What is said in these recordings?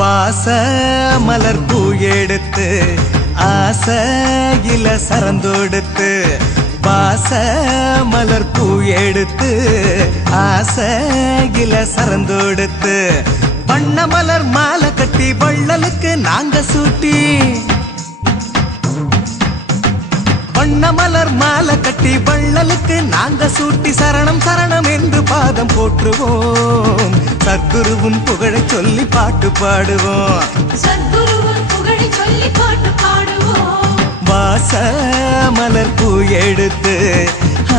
வாச மலர் பூ எடுத்து ஆசையில சரந்தொடுத்து வாச மலர் பூ எடுத்து ஆசையில சரந்தொடுத்து வண்ண மலர் மாலை கட்டி வள்ளலுக்கு நாங்க சூட்டி வண்ண மலர் மாலை கட்டி வள்ளலுக்கு நாங்க சூட்டி சரணம் சரணம் என்று பாதம் போற்றுவோம் சத்குருவின் புகழை சொல்லி பாட்டு பாடுவோம் சத்குருவின் புகழை சொல்லி பாட்டு பாடுவோம் வாச மலர் பூ எடுத்து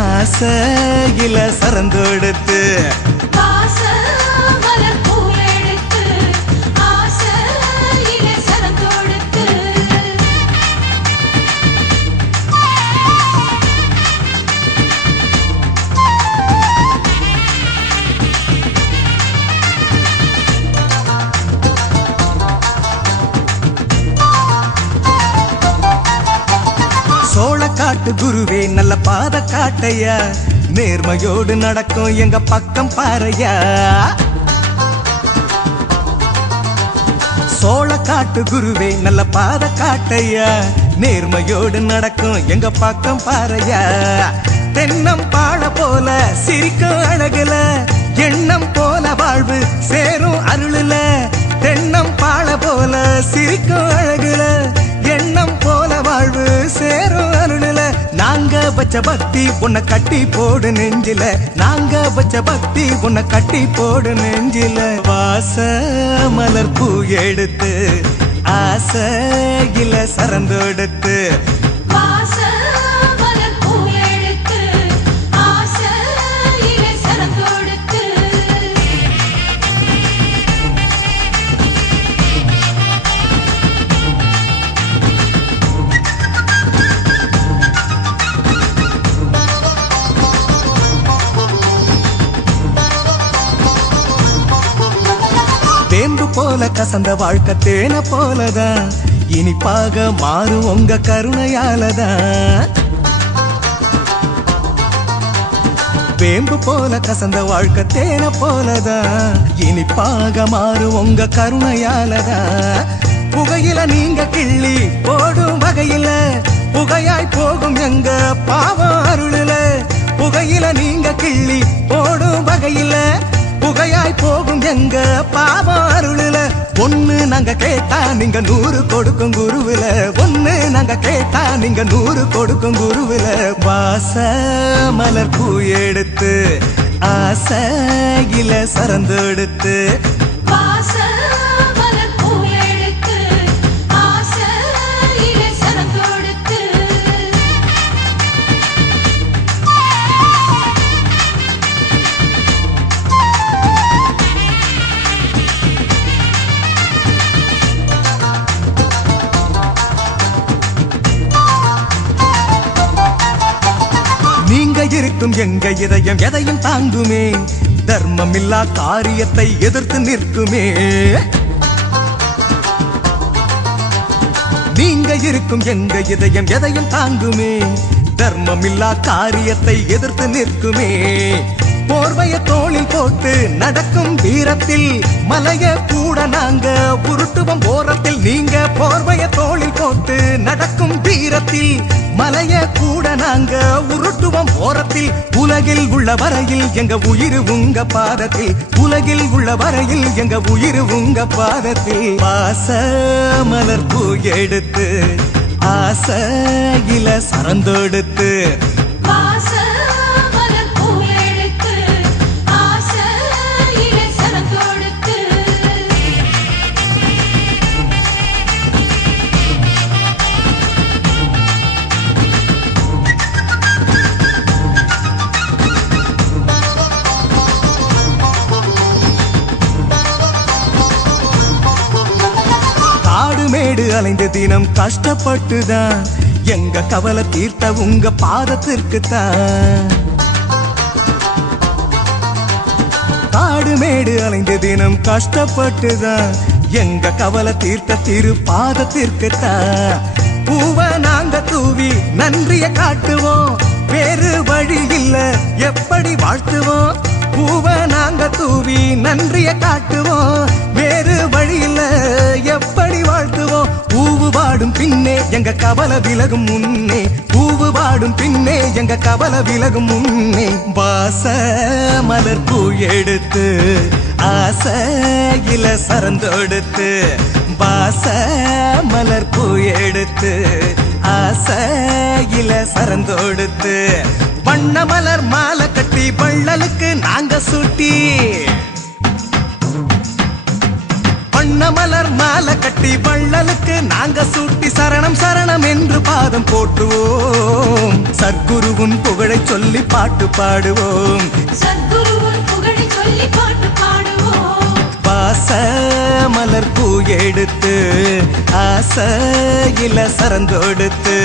ஆசையில சரந்தொடுத்து வாச மலர் பூ எடுத்து ஆசையில சரந்தொடுத்து சோழக்காட்டு குருவே நல்ல பாத காட்டையா நேர்மையோடு நடக்கும் எங்க பக்கம் பாறையா சோழக்காட்டு குருவே நல்ல பாத காட்டையா நேர்மையோடு நடக்கும் எங்க பக்கம் பாறையா தென்னம் பாழ போல சிரிக்கும் அழகுல எண்ணம் போல வாழ்வு சேரும் அருளுல தென்னம் பாழ போல சிரிக்கும் அழகுல எண்ணம் போல வாழ்வு சேரும் அருளுல நாங்க வச்ச பக்தி உன்னை கட்டி போடு நெஞ்சில நாங்க வச்ச பக்தி உன்னை கட்டி போடு நெஞ்சில வாச மலர் பூ எடுத்து ஆசையில சரந்தொடுத்து வாச மலர் பூ எடுத்து ஆசையில சரந்தொடுத்து வேம்பு போல கசந்த வாழ்க்கை தேன போலதான் இனிப்பாக மாறும் உங்க கருணையாலதான் வேம்பு போல கசந்த வாழ்க்கை தேன போலதான் இனிப்பாக மாறும் உங்க கருணையாலதான் புகையில நீங்க கிள்ளி போடும் வகையில புகையாய் போகும் எங்க பாவம் அருளுல புகையில நீங்க கிள்ளி போடும் வகையில புகையாய் போகும் எங்க பாவம் அருளுல ஒண்ணு நாங்க கேட்டா நீங்க 100 கொடுக்கும் குருவில ஒண்ணு நாங்க கேட்டா நீங்க 100 கொடுக்கும் குருவில வாச மலர் பூ எடுத்து ஆசையில சரந்தொடுத்து வாச மலர் பூ எடுத்து ஆசையில சரந்தொடுத்து நீங்க இருக்கும் எங்க இதயம் எதையும் தாங்குமே தர்மமில்லா காரியத்தை எதிர்த்து நிற்குமே நீங்க இருக்கும் எங்க இதயம் எதையும் தாங்குமே தர்மமில்லா காரியத்தை எதிர்த்து நிற்குமே போர்வைய தோளில் போட்டு நடக்கும் வீரத்தில் மலைய கூட நாங்க உருட்டுவோம் ஓரத்தில் நீங்க போர்வைய தோளில் போட்டு நடக்கும் வீரத்தில் மலைய கூட நாங்க உருட்டுவோம் ஓரத்தில் உலகில் உள்ள வரையில் எங்க உயிர் உங்க பாதத்தில் உலகில் உள்ள வரையில் எங்க உயிர் உங்க பாதத்தில் வாச மலர் பூ எடுத்து ஆசையில சரந்தொடுத்து வாச மலர் பூ எடுத்து ஆசையில சரந்தொடுத்து காடு மேடு அலைந்த தினம் கஷ்டப்பட்டுதான் எங்க கவலை தீர்த்த உங்க பாதத்திற்கு தான் காடு மேடு அலைந்த தினம் கஷ்டப்பட்டுதான் எங்க கவலை தீர்த்த திரு பாதத்திற்கு தான் பூவ நாங்க தூவி நன்றிய காட்டுவோம் வேறு வழி இல்ல எப்படி வாழ்த்துவோம் பூவ நாங்க தூவி நன்றிய காட்டுவோம் வேறு வழியில்ல எப்படி வாழ்த்துவோம் பூவு பாடும் பின்னே எங்க கவலை விலகும் முன்னே பூவு பாடும் பின்னே எங்க கவலை விலகும் முன்னே வாச மலர் பூ எடுத்து ஆசையில சரந்தொடுத்து வாச மலர் பூ எடுத்து ஆசையில சரந்தொடுத்து வண்ண மலர் மாலை கட்டி வள்ளலுக்கு நாங்க சூட்டி வண்ண மலர் மாலை கட்டி வள்ளலுக்கு நாங்க சூட்டி சரணம் சரணம் என்று பாதம் போற்றுவோம் சத்குருவின் புகழை சொல்லி பாட்டு பாடுவோம் சத்குருவின் புகழை சொல்லி பாட்டு பாடுவோம் வாச மலர் பூ எடுத்து ஆசையில சரந்தொடுத்து